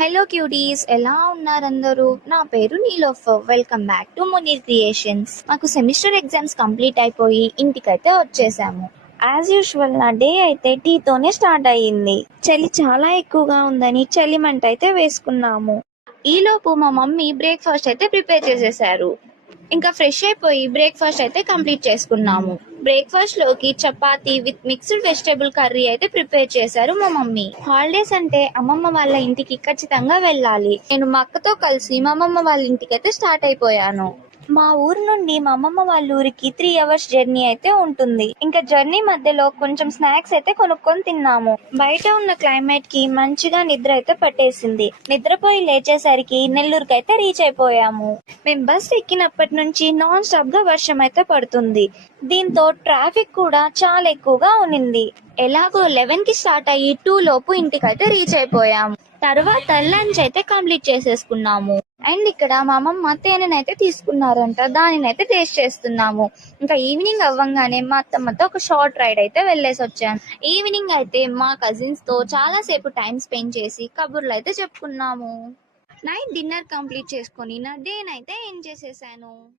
Hello cuties, ఎలా ఉన్నారు అందరూ? నా పేరు Niloufer. Welcome back to Munir creations. మాకు సెమిస్టర్ ఎగ్జామ్స్ కంప్లీట్ అయిపోయి ఇంటికైతే వచ్చేసాము. యాజ్ యూజువల్ నా డే అయితే టీతోనే స్టార్ట్ అయ్యింది. చలి చాలా ఎక్కువగా ఉందని చలిమంట అయితే వేసుకున్నాము. ఈలోపు మా మమ్మీ బ్రేక్ఫాస్ట్ అయితే ప్రిపేర్ చేసేసారు. ఇంకా ఫ్రెష్ అయిపోయి బ్రేక్ఫాస్ట్ అయితే కంప్లీట్ చేసుకున్నాము. బ్రేక్ఫాస్ట్ లోకి chapati with mixed vegetable curry అయితే ప్రిపేర్ చేశారు మా మమ్మీ. హాలిడేస్ అంటే అమ్మమ్మ వాళ్ళ ఇంటికి ఖచ్చితంగా వెళ్ళాలి. నేను మా అక్కతో కలిసి మా అమ్మమ్మ వాళ్ళ ఇంటికి అయితే స్టార్ట్ అయిపోయాను. మా ఊరు నుండి మా అమ్మమ్మ వాళ్ళ ఊరికి 3 hours జర్నీ అయితే ఉంటుంది. ఇంకా జర్నీ మధ్యలో కొంచెం స్నాక్స్ అయితే కొనుక్కొని తిన్నాము. బయట ఉన్న క్లైమేట్ కి మంచిగా నిద్ర అయితే పట్టేసింది. నిద్రపోయి లేచేసరికి నెల్లూరుకి అయితే రీచ్ అయిపోయాము. మేము బస్ ఎక్కినప్పటి నుంచి నాన్ స్టాప్ గా వర్షం అయితే పడుతుంది. దీంతో ట్రాఫిక్ కూడా చాలా ఎక్కువగా ఉన్నింది. ఎలాగో 11 కి స్టార్ట్ అయ్యి 2 లోపు ఇంటికైతే రీచ్ అయిపోయాము. తర్వాత లంచ్ అయితే కంప్లీట్ చేసేసుకున్నాము. అండ్ ఇక్కడ మా అమ్మమ్మ తేనెనైతే తీసుకున్నారంట, దానినైతే టేస్ట్ చేస్తున్నాము. ఇంకా ఈవినింగ్ అవ్వంగానే మా అత్తమ్మతో ఒక షార్ట్ రైడ్ అయితే వెళ్ళేసి వచ్చాను. ఈవినింగ్ అయితే మా కజిన్స్ తో చాలా సేపు టైం స్పెండ్ చేసి కబుర్లు అయితే చెప్పుకున్నాము. నైట్ డిన్నర్ కంప్లీట్ చేసుకొని నా డే నైతే ఎండ్ చేసేసాను.